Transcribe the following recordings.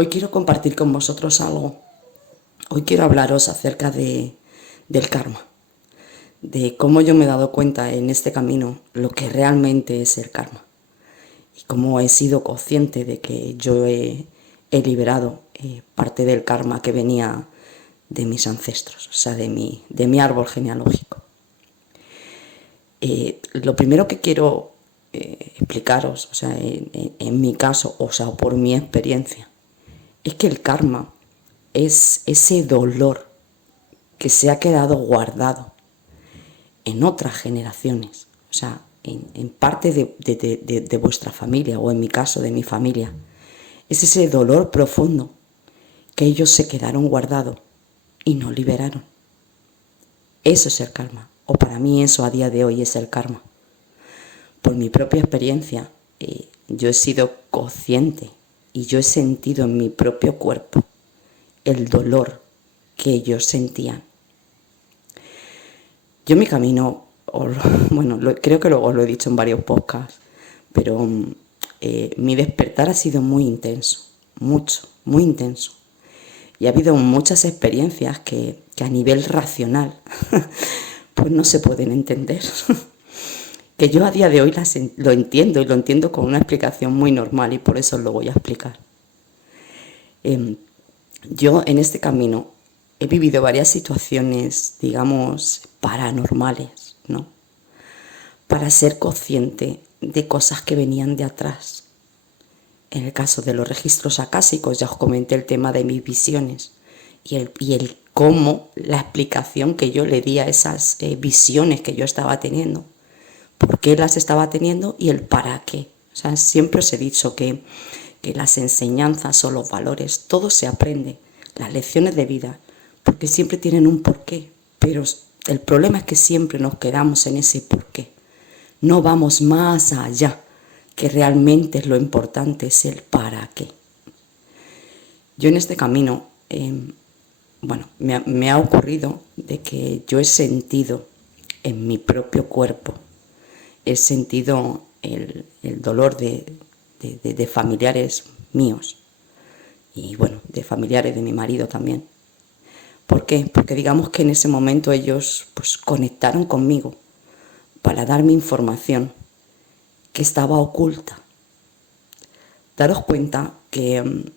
Hoy quiero compartir con vosotros algo. Hoy quiero hablaros acerca del karma, de cómo yo me he dado cuenta en este camino lo que realmente es el karma y cómo he sido consciente de que yo he liberado parte del karma que venía de mis ancestros, o sea, de mi árbol genealógico. Lo primero que quiero explicaros, o sea, en mi caso, o sea, por mi experiencia, es que el karma es ese dolor que se ha quedado guardado en otras generaciones, o sea, en parte de vuestra familia, o en mi caso de mi familia. Es ese dolor profundo que ellos se quedaron guardados y no liberaron. Eso es el karma, o para mí eso a día de hoy es el karma. Por mi propia experiencia, yo he sido consciente y yo he sentido en mi propio cuerpo el dolor que ellos sentían. Yo mi camino, creo que os lo he dicho en varios podcasts, pero mi despertar ha sido muy intenso, muy intenso. Y ha habido muchas experiencias que a nivel racional pues no se pueden entender. Que yo a día de hoy lo entiendo, y lo entiendo con una explicación muy normal, y por eso os lo voy a explicar. Yo en este camino he vivido varias situaciones, digamos, paranormales, ¿no? Para ser consciente de cosas que venían de atrás. En el caso de los registros acásicos, ya os comenté el tema de mis visiones y el cómo, la explicación que yo le di a esas visiones que yo estaba teniendo, por qué las estaba teniendo y el para qué. O sea, siempre os he dicho que las enseñanzas o los valores, todo se aprende, las lecciones de vida, porque siempre tienen un porqué, pero el problema es que siempre nos quedamos en ese porqué. No vamos más allá, que realmente lo importante es el para qué. Yo en este camino, me ha ocurrido de que yo he sentido en mi propio cuerpo, he sentido el dolor de familiares míos y de familiares de mi marido también. ¿Por qué? Porque digamos que en ese momento ellos pues conectaron conmigo para darme información que estaba oculta. Daros cuenta que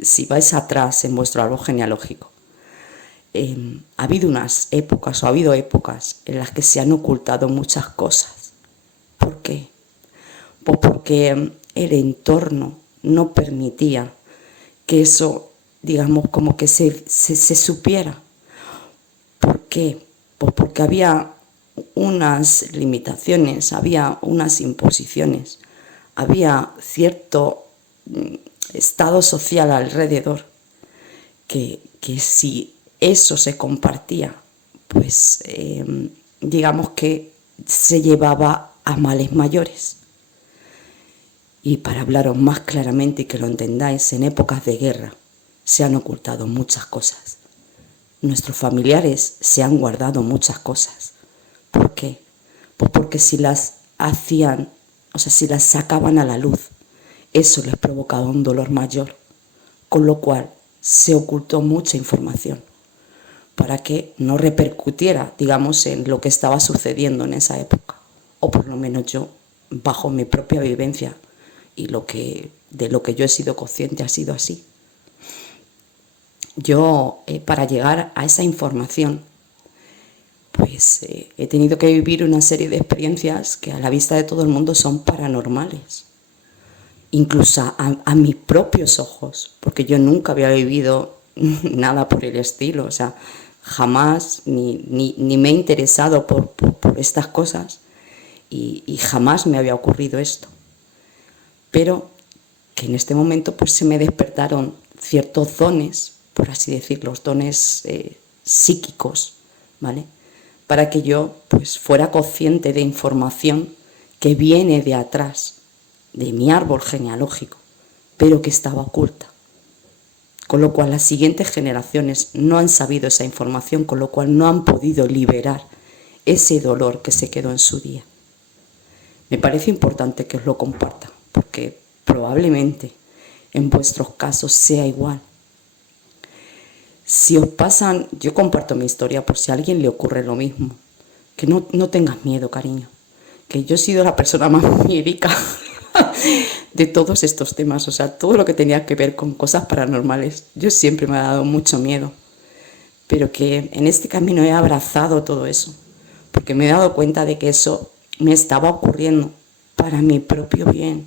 si vais atrás en vuestro árbol genealógico, ha habido épocas en las que se han ocultado muchas cosas. ¿Por qué? Pues porque el entorno no permitía que eso, digamos, como que se supiera. ¿Por qué? Pues porque había unas limitaciones, había unas imposiciones, había cierto estado social alrededor que si eso se compartía, pues digamos que se llevaba a males mayores. Y para hablaros más claramente y que lo entendáis, en épocas de guerra se han ocultado muchas cosas. Nuestros familiares se han guardado muchas cosas. ¿Por qué? Pues porque si las hacían, si las sacaban a la luz, eso les provocaba un dolor mayor, con lo cual se ocultó mucha información para que no repercutiera, digamos, en lo que estaba sucediendo en esa época, o por lo menos yo, bajo mi propia vivencia y de lo que yo he sido consciente, ha sido así. Yo, para llegar a esa información, pues he tenido que vivir una serie de experiencias que a la vista de todo el mundo son paranormales, incluso a mis propios ojos, porque yo nunca había vivido nada por el estilo, o sea, jamás ni me he interesado por estas cosas y jamás me había ocurrido esto. Pero que en este momento pues se me despertaron ciertos dones, por así decirlo, los dones psíquicos, ¿vale? Para que yo pues fuera consciente de información que viene de atrás, de mi árbol genealógico, pero que estaba oculta. Con lo cual las siguientes generaciones no han sabido esa información, con lo cual no han podido liberar ese dolor que se quedó en su día. Me parece importante que os lo comparta, porque probablemente en vuestros casos sea igual. Si os pasan, yo comparto mi historia por si a alguien le ocurre lo mismo, que no tengas miedo, cariño, que yo he sido la persona más miedica de todos estos temas, o sea, todo lo que tenía que ver con cosas paranormales, yo siempre me ha dado mucho miedo, pero que en este camino he abrazado todo eso, porque me he dado cuenta de que eso me estaba ocurriendo para mi propio bien,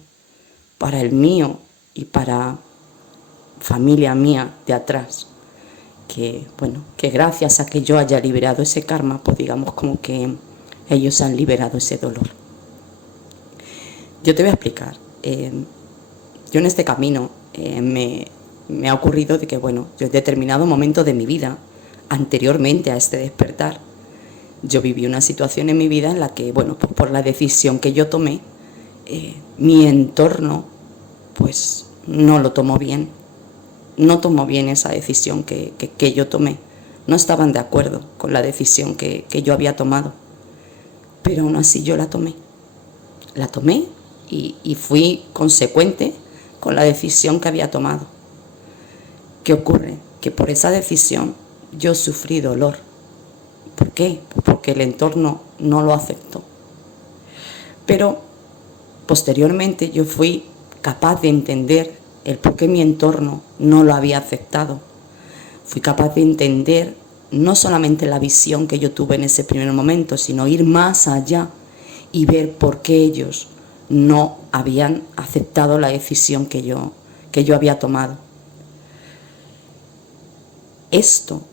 para el mío y para familia mía de atrás. Que bueno, que gracias a que yo haya liberado ese karma, pues digamos como que ellos han liberado ese dolor. Yo te voy a explicar. Yo en este camino me ha ocurrido de que, bueno, yo en determinado momento de mi vida, anteriormente a este despertar, yo viví una situación en mi vida en la que, bueno, pues por la decisión que yo tomé, mi entorno, pues no lo tomó bien. No tomó bien esa decisión que yo tomé. No estaban de acuerdo con la decisión que yo había tomado. Pero aún así yo la tomé. La tomé y fui consecuente con la decisión que había tomado. ¿Qué ocurre? Que por esa decisión yo sufrí dolor. ¿Por qué? Pues porque el entorno no lo aceptó. Pero posteriormente yo fui capaz de entender el por qué mi entorno no lo había aceptado. Fui capaz de entender no solamente la visión que yo tuve en ese primer momento, sino ir más allá y ver por qué ellos no habían aceptado la decisión que yo había tomado. Esto,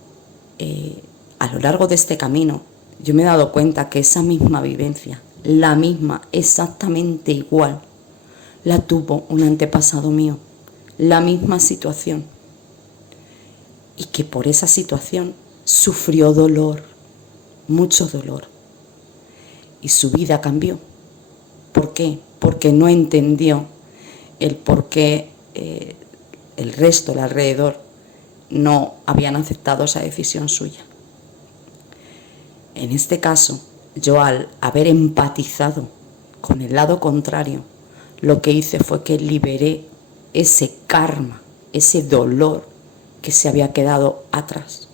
a lo largo de este camino, yo me he dado cuenta que esa misma vivencia, la misma, exactamente igual, la tuvo un antepasado mío. La misma situación, y que por esa situación sufrió dolor, mucho dolor, y su vida cambió. ¿Por qué? Porque no entendió el por qué el resto, el alrededor, no habían aceptado esa decisión suya. En este caso, yo al haber empatizado con el lado contrario, lo que hice fue que liberé ese karma, ese dolor que se había quedado atrás.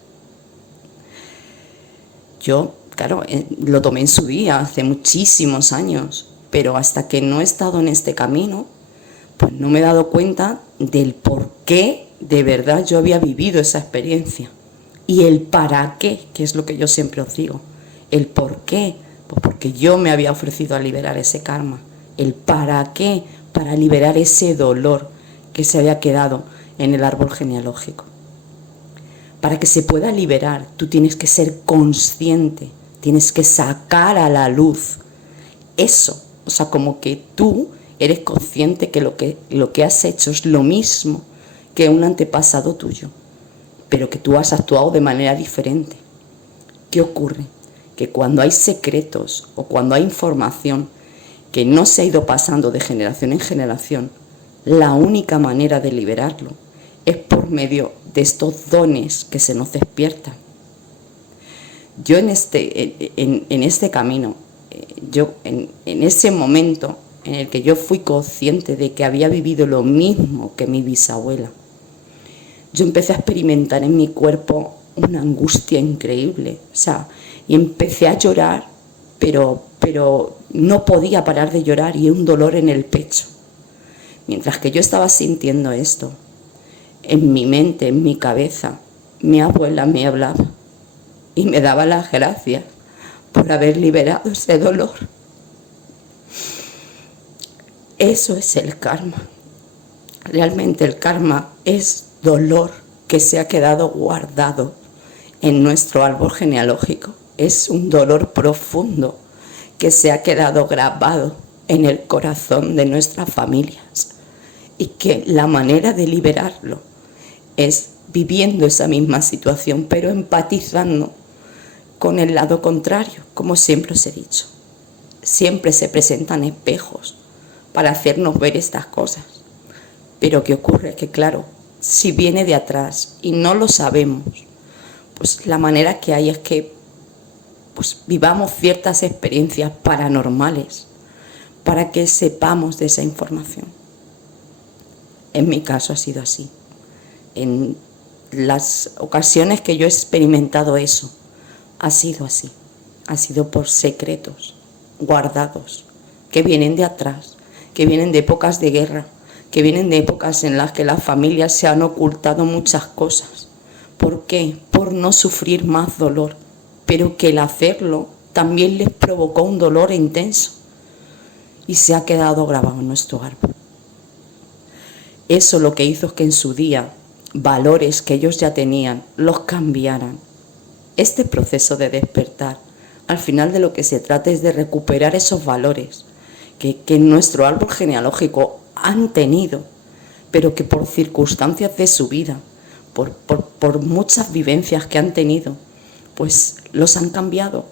Yo, claro, lo tomé en su día, hace muchísimos años, pero hasta que no he estado en este camino, pues no me he dado cuenta del por qué de verdad yo había vivido esa experiencia. Y el para qué, que es lo que yo siempre os digo. El por qué, pues porque yo me había ofrecido a liberar ese karma. El para qué, para liberar ese dolor que se había quedado en el árbol genealógico. Para que se pueda liberar, tú tienes que ser consciente, tienes que sacar a la luz eso. O sea, como que tú eres consciente que lo que has hecho es lo mismo que un antepasado tuyo, pero que tú has actuado de manera diferente. ¿Qué ocurre? Que cuando hay secretos o cuando hay información que no se ha ido pasando de generación en generación, la única manera de liberarlo es por medio de estos dones que se nos despiertan. Yo en este camino, en ese momento en el que yo fui consciente de que había vivido lo mismo que mi bisabuela, yo empecé a experimentar en mi cuerpo una angustia increíble, o sea, y empecé a llorar, pero no podía parar de llorar y un dolor en el pecho. Mientras que yo estaba sintiendo esto, en mi mente, en mi cabeza, mi abuela me hablaba y me daba las gracias por haber liberado ese dolor. Eso es el karma. Realmente el karma es dolor que se ha quedado guardado en nuestro árbol genealógico. Es un dolor profundo que se ha quedado grabado en el corazón de nuestras familias, y que la manera de liberarlo es viviendo esa misma situación, pero empatizando con el lado contrario, como siempre os he dicho. Siempre se presentan espejos para hacernos ver estas cosas. Pero ¿qué ocurre? Que claro, si viene de atrás y no lo sabemos, pues la manera que hay es que pues vivamos ciertas experiencias paranormales para que sepamos de esa información. En mi caso ha sido así. En las ocasiones que yo he experimentado eso, ha sido así. Ha sido por secretos guardados, que vienen de atrás, que vienen de épocas de guerra, que vienen de épocas en las que las familias se han ocultado muchas cosas. ¿Por qué? Por no sufrir más dolor, pero que el hacerlo también les provocó un dolor intenso y se ha quedado grabado en nuestro árbol. Eso lo que hizo es que en su día valores que ellos ya tenían los cambiaran. Este proceso de despertar, al final de lo que se trata es de recuperar esos valores que en nuestro árbol genealógico han tenido, pero que por circunstancias de su vida, por muchas vivencias que han tenido, pues los han cambiado.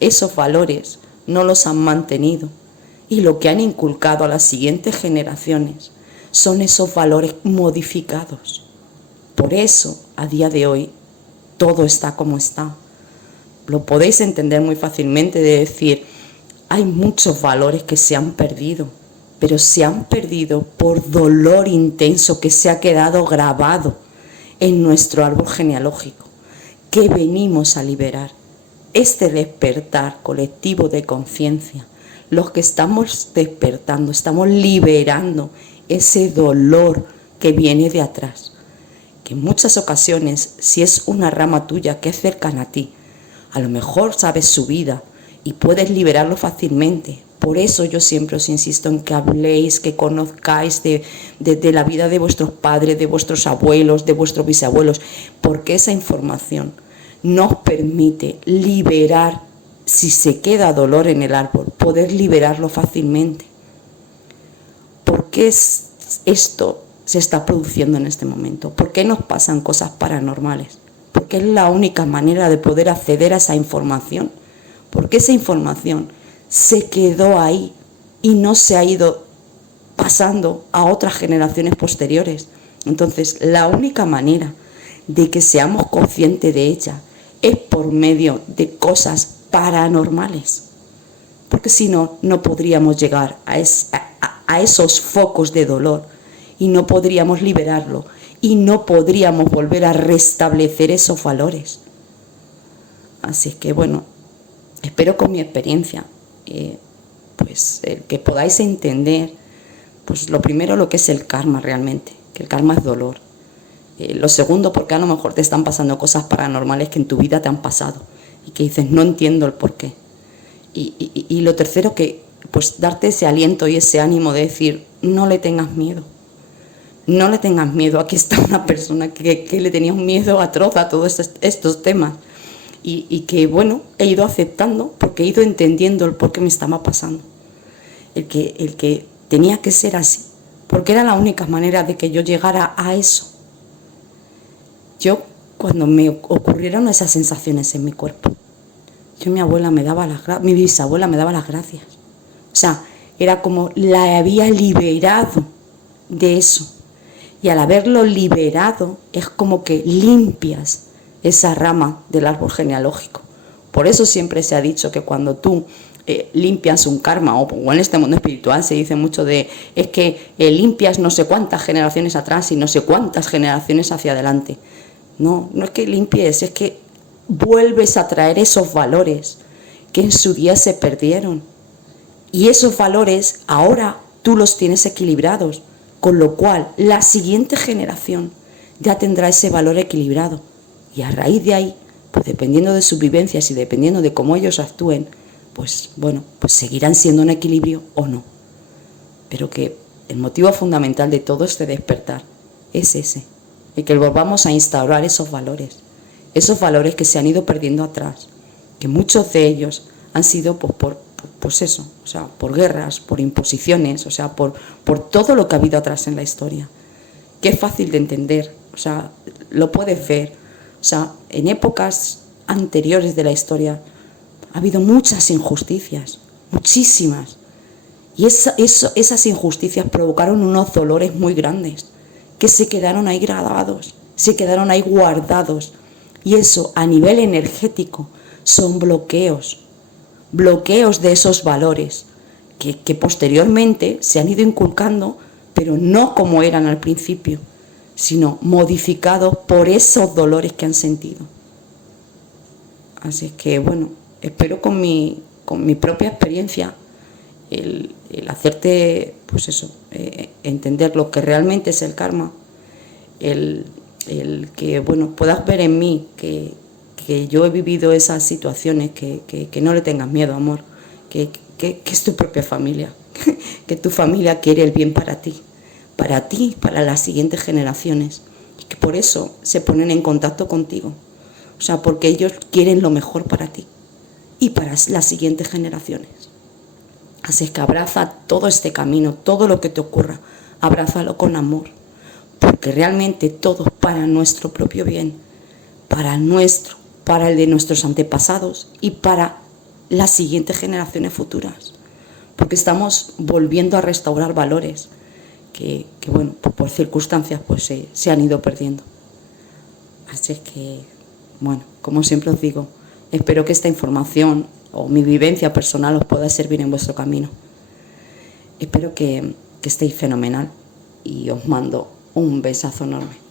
Esos valores no los han mantenido y lo que han inculcado a las siguientes generaciones son esos valores modificados. Por eso, a día de hoy, todo está como está. Lo podéis entender muy fácilmente de decir, hay muchos valores que se han perdido, pero se han perdido por dolor intenso que se ha quedado grabado en nuestro árbol genealógico, que venimos a liberar. Este despertar colectivo de conciencia, los que estamos despertando, estamos liberando ese dolor que viene de atrás, que en muchas ocasiones, si es una rama tuya que es cercana a ti, a lo mejor sabes su vida y puedes liberarlo fácilmente. Por eso yo siempre os insisto en que habléis, que conozcáis de la vida de vuestros padres, de vuestros abuelos, de vuestros bisabuelos, porque esa información nos permite liberar, si se queda dolor en el árbol, poder liberarlo fácilmente. ¿Por qué esto se está produciendo en este momento? ¿Por qué nos pasan cosas paranormales? Porque es la única manera de poder acceder a esa información. Porque esa información se quedó ahí y no se ha ido pasando a otras generaciones posteriores. Entonces, la única manera de que seamos conscientes de ella es por medio de cosas paranormales. Porque si no, no podríamos llegar a esos focos de dolor y no podríamos liberarlo y no podríamos volver a restablecer esos valores. Así es que bueno, espero con mi experiencia que podáis entender pues lo primero, lo que es el karma realmente, que el karma es dolor. Lo segundo, porque a lo mejor te están pasando cosas paranormales que en tu vida te han pasado y que dices no entiendo el porqué. Y lo tercero, que pues darte ese aliento y ese ánimo de decir no le tengas miedo. No le tengas miedo. Aquí está una persona que le tenía un miedo atroz a todos estos temas y que, bueno, he ido aceptando porque he ido entendiendo el por qué me estaba pasando. El que tenía que ser así, porque era la única manera de que yo llegara a eso. Yo, cuando me ocurrieron esas sensaciones en mi cuerpo, mi abuela me daba mi bisabuela me daba las gracias. O sea, era como la había liberado de eso. Y al haberlo liberado es como que limpias esa rama del árbol genealógico. Por eso siempre se ha dicho que cuando tú limpias un karma, o en este mundo espiritual se dice mucho es que limpias no sé cuántas generaciones atrás y no sé cuántas generaciones hacia adelante. No es que limpies, es que vuelves a traer esos valores que en su día se perdieron. Y esos valores ahora tú los tienes equilibrados. Con lo cual, la siguiente generación ya tendrá ese valor equilibrado. Y a raíz de ahí, pues dependiendo de sus vivencias y dependiendo de cómo ellos actúen, pues bueno, pues seguirán siendo un equilibrio o no. Pero que el motivo fundamental de todo este despertar es ese. El que volvamos a instaurar esos valores que se han ido perdiendo atrás. Que muchos de ellos han sido pues eso, o sea, por guerras, por imposiciones, o sea, por todo lo que ha habido atrás en la historia. Que es fácil de entender, o sea, lo puedes ver. O sea, en épocas anteriores de la historia ha habido muchas injusticias, muchísimas. Y esas injusticias provocaron unos dolores muy grandes, que se quedaron ahí grabados, se quedaron ahí guardados. Y eso, a nivel energético, son bloqueos de esos valores que posteriormente se han ido inculcando pero no como eran al principio, sino modificados por esos dolores que han sentido. Así es que, bueno, espero con mi propia experiencia el hacerte, pues eso, entender lo que realmente es el karma, el que, bueno, puedas ver en mí que yo he vivido esas situaciones, que no le tengas miedo, amor, que es tu propia familia, que tu familia quiere el bien para ti, para las siguientes generaciones, y que por eso se ponen en contacto contigo, o sea, porque ellos quieren lo mejor para ti y para las siguientes generaciones. Así es que abraza todo este camino, todo lo que te ocurra, abrázalo con amor, porque realmente todo para nuestro propio bien, para el de nuestros antepasados y para las siguientes generaciones futuras, porque estamos volviendo a restaurar valores que bueno, por circunstancias pues se han ido perdiendo. Así es que, bueno, como siempre os digo, espero que esta información o mi vivencia personal os pueda servir en vuestro camino. Espero que estéis fenomenal y os mando un besazo enorme.